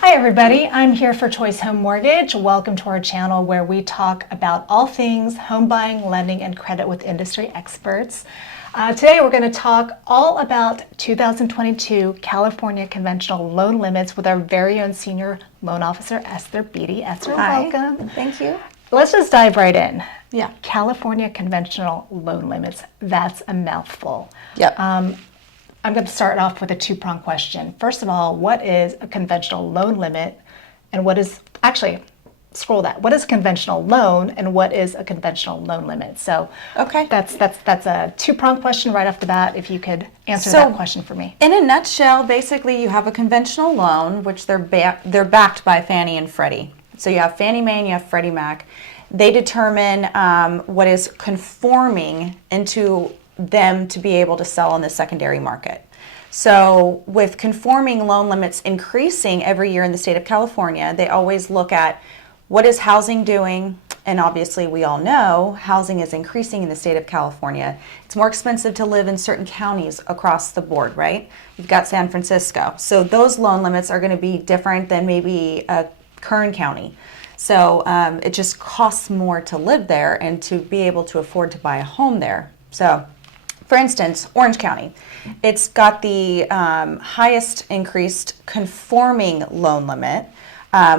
Hi everybody, I'm here for Choice Home Mortgage. Welcome to our channel where we talk about all things home buying, lending, and credit with industry experts. Today we're going to talk all about 2022 California conventional loan limits with our very own senior loan officer, Esther Beatty. Esther, Hi. welcome. Thank you. Let's just dive right in. Yeah. California conventional loan limits, that's a mouthful. Yep. I'm going to start off with a two-pronged question. First of all, what is a conventional loan limit, and what is, actually, scroll that. What is a conventional loan, and what is a conventional loan limit? So Okay. that's a two-pronged question right off the bat, if you could answer that question for me. In a nutshell, basically you have a conventional loan, which they're backed by Fannie and Freddie. So you have Fannie Mae and you have Freddie Mac. They determine what is conforming into them to be able to sell on the secondary market. So with conforming loan limits increasing every year in the state of California, they always look at what is housing doing, and obviously we all know housing is increasing in the state of California. It's more expensive to live in certain counties across the board, right? You've got San Francisco. So those loan limits are going to be different than maybe a Kern County. So it just costs more to live there and to be able to afford to buy a home there. So for instance, Orange County, it's got the highest increased conforming loan limit,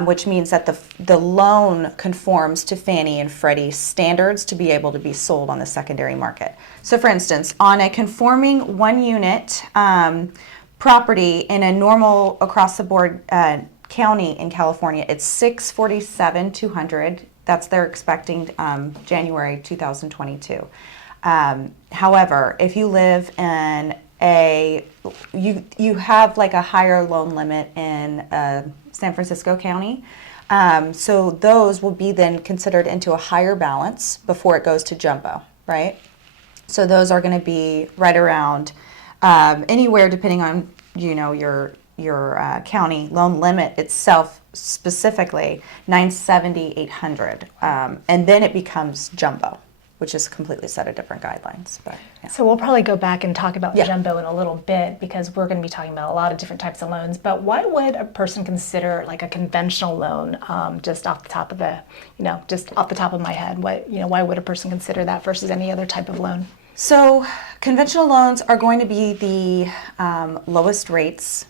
which means that the loan conforms to Fannie and Freddie standards to be able to be sold on the secondary market. So for instance, on a conforming one unit property in a normal across the board county in California, it's $647,200. That's they're expecting January 2022. However, if you live in you have like a higher loan limit in San Francisco County, so those will be then considered into a higher balance before it goes to jumbo, right? So those are going to be right around anywhere depending on your county loan limit itself, specifically 970, 800, and then it becomes jumbo, which is a completely set of different guidelines. But yeah. So we'll probably go back and talk about jumbo in a little bit because we're going to be talking about a lot of different types of loans. But why would a person consider like a conventional loan just off the top of just off the top of my head? Why would a person consider that versus any other type of loan? So conventional loans are going to be the lowest rates,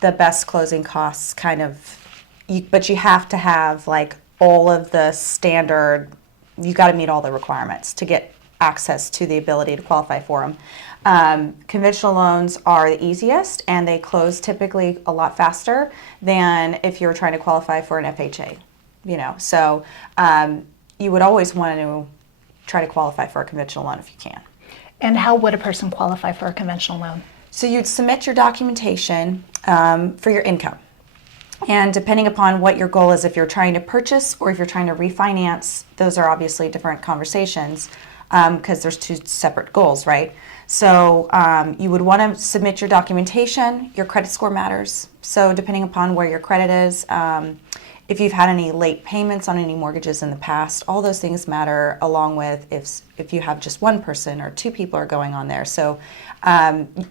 the best closing costs, but you have to have like all of the standard. You got to meet all the requirements to get access to the ability to qualify for them. Conventional loans are the easiest, and they close typically a lot faster than if you're trying to qualify for an FHA. So you would always want to try to qualify for a conventional loan if you can. And how would a person qualify for a conventional loan? So you'd submit your documentation for your income. And depending upon what your goal is, if you're trying to purchase or if you're trying to refinance, those are obviously different conversations because there's two separate goals, right? So you would want to submit your documentation. Your credit score matters. So depending upon where your credit is, if you've had any late payments on any mortgages in the past, all those things matter, along with if you have just one person or two people are going on there. So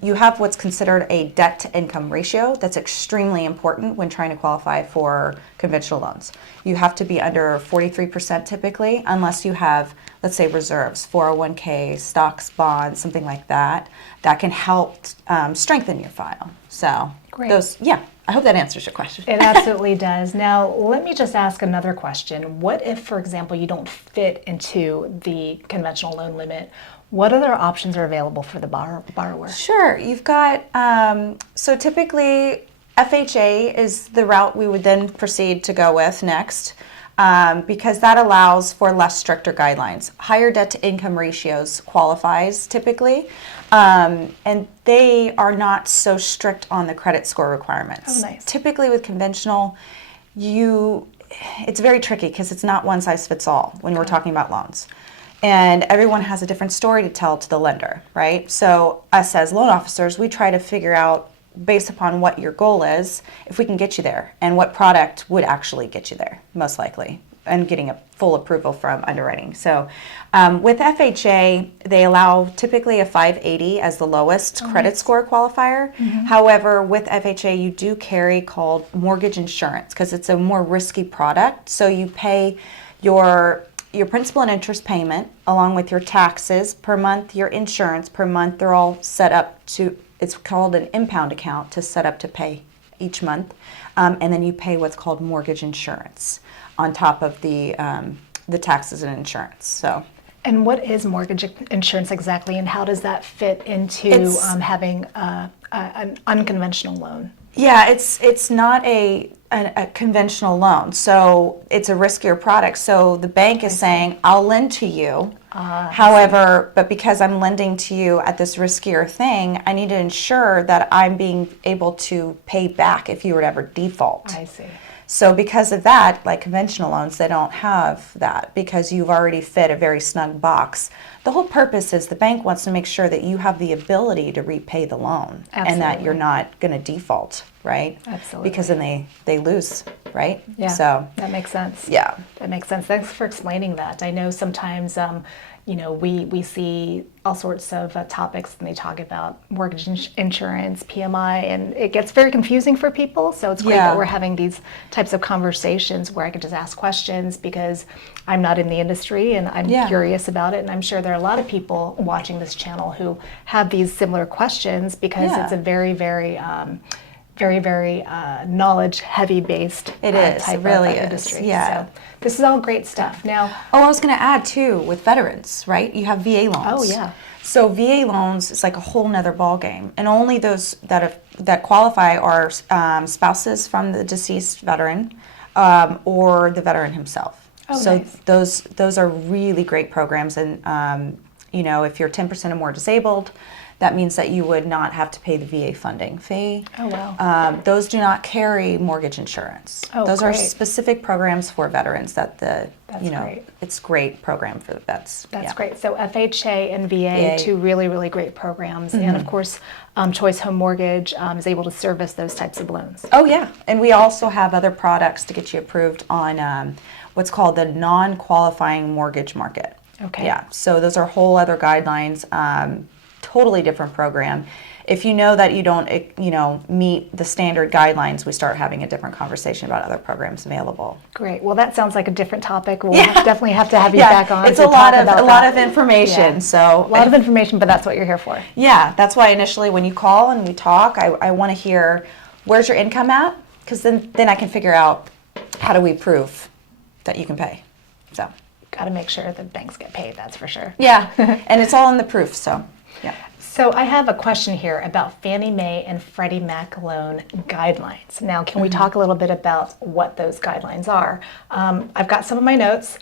you have what's considered a debt-to-income ratio. That's extremely important when trying to qualify for conventional loans. You have to be under 43% typically, unless you have, let's say, reserves, 401k, stocks, bonds, something like that. That can help strengthen your file. So Great. I hope that answers your question. It absolutely does. Now, let me just ask another question. What if, for example, you don't fit into the conventional loan limit? What other options are available for the borrower? Sure. You've got, so typically FHA is the route we would then proceed to go with next. Because that allows for less stricter guidelines. Higher debt to income ratios qualifies typically, and they are not so strict on the credit score requirements. Oh, nice. Typically with conventional, it's very tricky because it's not one size fits all when we're talking about loans. And everyone has a different story to tell to the lender, right? So us as loan officers, we try to figure out based upon what your goal is, if we can get you there and what product would actually get you there, most likely. and getting a full approval from underwriting. So with FHA, they allow typically a 580 as the lowest credit score qualifier. However, with FHA, you do carry called mortgage insurance because it's a more risky product. So you pay your principal and interest payment along with your taxes per month, your insurance per month. They're all set up to, it's called an impound account to set up to pay each month. And then you pay what's called mortgage insurance on top of the taxes and insurance. So, and what is mortgage insurance exactly, and how does that fit into having an unconventional loan? Yeah, it's not a conventional loan, so it's a riskier product. So the bank is saying, I'll lend to you. However, but because I'm lending to you at this riskier thing, I need to ensure that I'm being able to pay back if you were to ever default. I see. So because of that, like conventional loans, they don't have that because you've already fit a very snug box. The whole purpose is the bank wants to make sure that you have the ability to repay the loan. Absolutely. And that you're not going to default, right? Absolutely. Because then they lose, right? Yeah, so that makes sense. Yeah. That makes sense. Thanks for explaining that. I know sometimes, we see all sorts of topics and they talk about mortgage insurance, PMI, and it gets very confusing for people. So it's great that we're having these types of conversations where I can just ask questions because I'm not in the industry and I'm curious about it. And I'm sure there are a lot of people watching this channel who have these similar questions because it's a very, very knowledge heavy based type it really of is. industry. Yeah. So this is all great stuff. Now, I was going to add too with veterans, right? You have VA loans. Oh yeah. So VA loans is like a whole nother ball game, and only those that qualify are spouses from the deceased veteran or the veteran himself. Oh, so nice. those are really great programs, and if you're 10% or more disabled, that means that you would not have to pay the VA funding fee. Oh, wow. Those do not carry mortgage insurance. Oh, those great. are specific programs for veterans that great. It's great program for the vets. That's great. So FHA and VA, two really, really great programs. And of course, Choice Home Mortgage is able to service those types of loans. Oh, yeah. And we also have other products to get you approved on what's called the non-qualifying mortgage market. Okay. Yeah. So those are whole other guidelines. Totally different program. If you know that you don't, meet the standard guidelines, we start having a different conversation about other programs available. Great. Well, that sounds like a different topic. We'll definitely have to have you back on. It's to a lot talk of information. Yeah. So a lot of information, but that's what you're here for. Yeah, that's why initially when you call and we talk, I want to hear where's your income at, because then I can figure out how do we prove that you can pay. So got to make sure the banks get paid. That's for sure. Yeah, and it's all in the proof. So. Yeah. So I have a question here about Fannie Mae and Freddie Mac loan guidelines. Now, can we talk a little bit about what those guidelines are? I've got some of my notes.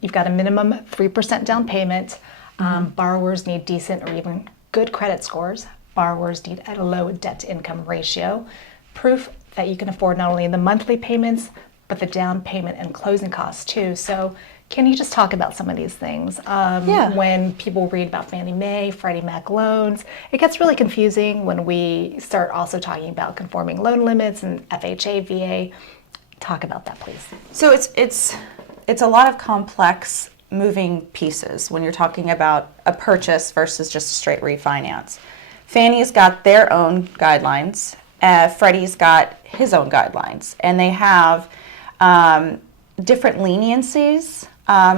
You've got a minimum 3% down payment. Borrowers need decent or even good credit scores. Borrowers need a low debt-to-income ratio. Proof that you can afford not only the monthly payments, but the down payment and closing costs too. So can you just talk about some of these things? When people read about Fannie Mae, Freddie Mac loans, it gets really confusing when we start also talking about conforming loan limits and FHA, VA. Talk about that, please. So it's a lot of complex moving pieces when you're talking about a purchase versus just a straight refinance. Fannie's got their own guidelines. Freddie's got his own guidelines, and they have different leniencies.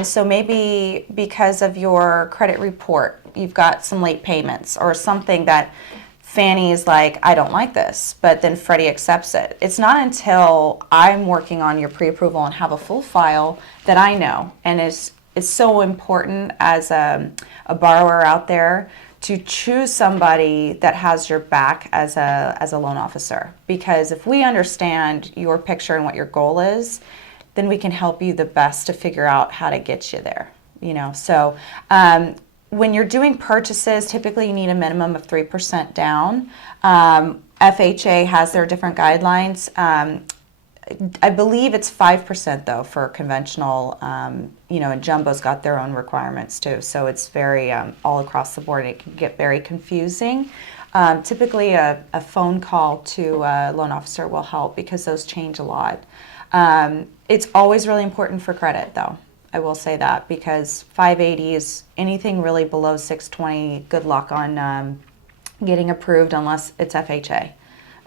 So maybe because of your credit report, you've got some late payments or something that Fannie is like, I don't like this, but then Freddie accepts it. It's not until I'm working on your pre-approval and have a full file that I know. And it's so important as a borrower out there to choose somebody that has your back as a loan officer. Because if we understand your picture and what your goal is, then we can help you the best to figure out how to get you there. So when you're doing purchases, typically you need a minimum of 3% down. FHA has their different guidelines. I believe it's 5% though for conventional, and Jumbo's got their own requirements too. So it's very all across the board. It can get very confusing. Typically, a phone call to a loan officer will help because those change a lot. It's always really important for credit, though. I will say that, because 580 is anything really below 620, good luck on getting approved unless it's FHA.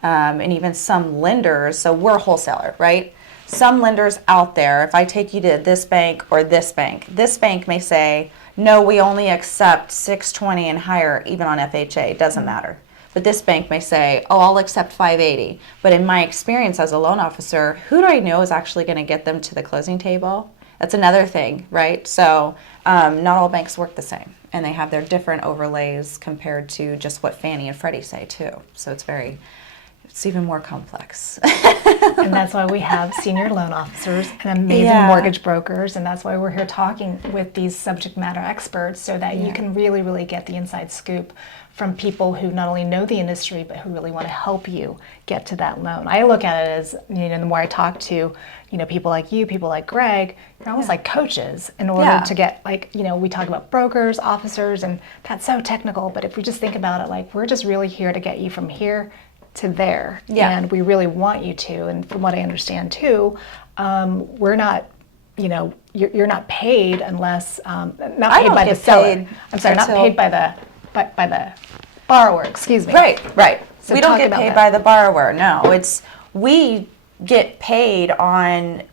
And even some lenders, so we're a wholesaler, right? Some lenders out there, if I take you to this bank this bank may say, no, we only accept 620 and higher, even on FHA. It doesn't matter. But this bank may say, oh, I'll accept 580. But in my experience as a loan officer, who do I know is actually going to get them to the closing table? That's another thing, right? So not all banks work the same, and they have their different overlays compared to just what Fannie and Freddie say too. So it's even more complex. And that's why we have senior loan officers and amazing mortgage brokers, and that's why we're here talking with these subject matter experts, so that you can really, really get the inside scoop from people who not only know the industry, but who really want to help you get to that loan. I look at it as, the more I talk to, people like you, people like Greg, you're almost like coaches in order to get, we talk about brokers, officers, and that's so technical, but if we just think about it, we're just really here to get you from here to there. And we really want you to, and from what I understand too, we're not, you're not paid unless, not paid by the seller. I'm sorry, not paid by the borrower, excuse me. Right. So we don't get paid by the borrower. No, we get paid on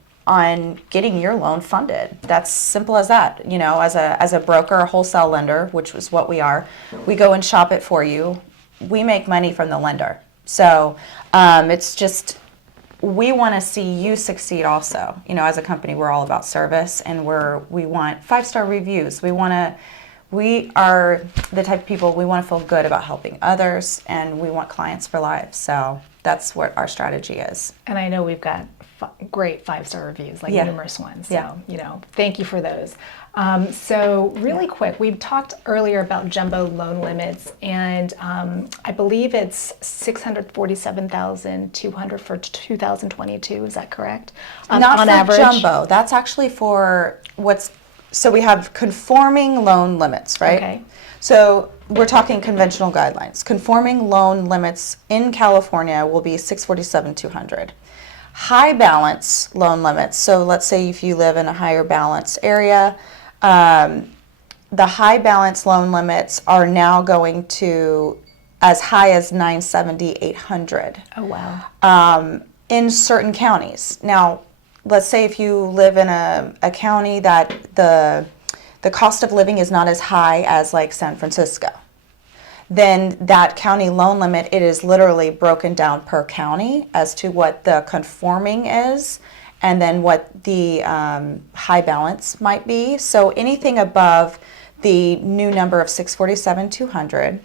getting your loan funded. That's simple as that. As a broker, a wholesale lender, which is what we are, we go and shop it for you. We make money from the lender. So it's just, we want to see you succeed also. As a company, we're all about service, and we want 5-star reviews. We are the type of people, we want to feel good about helping others, and we want clients for life. So that's what our strategy is. And I know we've got great 5-star reviews, numerous ones. So, thank you for those. So really quick, we talked earlier about jumbo loan limits, and I believe it's $647,200 for 2022. Is that correct? Not on for average? Jumbo. That's actually for so we have conforming loan limits, right? Okay. So we're talking conventional guidelines. Conforming loan limits in California will be $647,200. High balance loan limits, so let's say if you live in a higher balance area, the high balance loan limits are now going to as high as $970,000, $800,000. Oh, wow. In certain counties. Now, let's say if you live in a county that the cost of living is not as high as like San Francisco, then that county loan limit, it is literally broken down per county as to what the conforming is, and then what the high balance might be. So anything above the new number of $647,200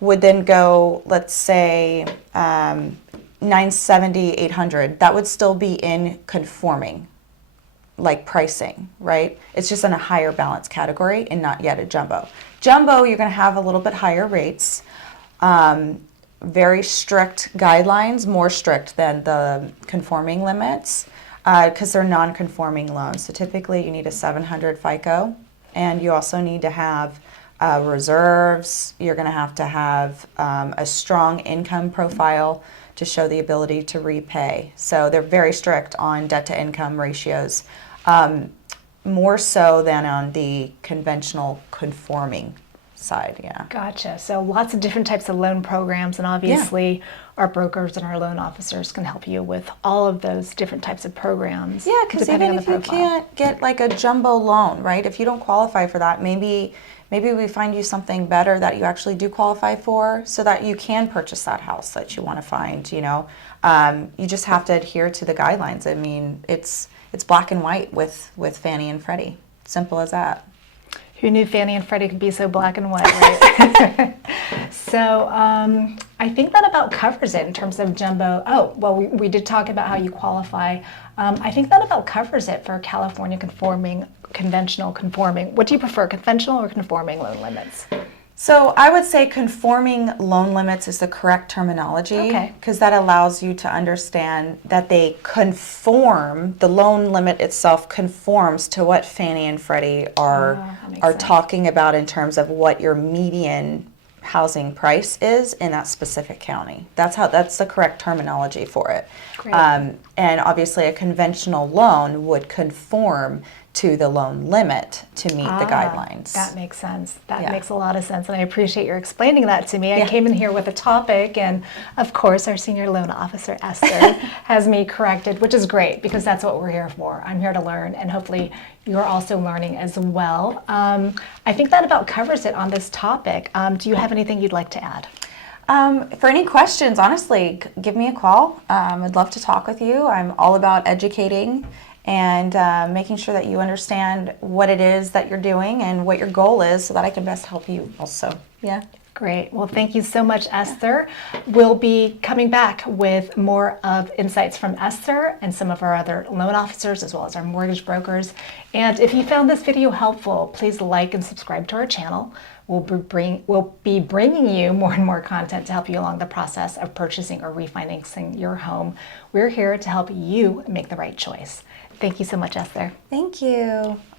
would then go, let's say, $970,000, $800,000. That would still be in conforming, like pricing, right? It's just in a higher balance category and not yet a jumbo. Jumbo, you're going to have a little bit higher rates, very strict guidelines, more strict than the conforming limits, because they're non-conforming loans. So typically you need a 700 FICO, and you also need to have reserves. You're going to have a strong income profile to show the ability to repay. So they're very strict on debt to income ratios, more so than on the conventional conforming side. Gotcha. So lots of different types of loan programs, and obviously our brokers and our loan officers can help you with all of those different types of programs. Yeah, because even if you can't get like a jumbo loan, right? If you don't qualify for that, maybe we find you something better that you actually do qualify for, so that you can purchase that house that you want to find. You just have to adhere to the guidelines. I mean, it's black and white with Fannie and Freddie. Simple as that. Who knew Fannie and Freddie could be so black and white, right? So I think that about covers it in terms of jumbo. Oh, well, we did talk about how you qualify. I think that about covers it for California conforming, conventional conforming. What do you prefer, conventional or conforming loan limits? So I would say conforming loan limits is the correct terminology, because that allows you to understand that they conform, the loan limit itself conforms to what Fannie and Freddie are talking about in terms of what your median housing price is in that specific county. That's the correct terminology for it. Great. And obviously a conventional loan would conform to the loan limit to meet the guidelines. That makes sense. That Yeah. makes a lot of sense, and I appreciate your explaining that to me. I Yeah. came in here with a topic, and of course, our senior loan officer, Esther, has me corrected, which is great because that's what we're here for. I'm here to learn, and hopefully, you're also learning as well. I think that about covers it on this topic. Do you have anything you'd like to add? For any questions, honestly, give me a call. I'd love to talk with you. I'm all about educating and making sure that you understand what it is that you're doing and what your goal is so that I can best help you also. Yeah. Great. Well, thank you so much, Esther. We'll be coming back with more of insights from Esther and some of our other loan officers as well as our mortgage brokers. And if you found this video helpful, please like and subscribe to our channel. We'll be bringing you more and more content to help you along the process of purchasing or refinancing your home. We're here to help you make the right choice. Thank you so much, Esther. Thank you.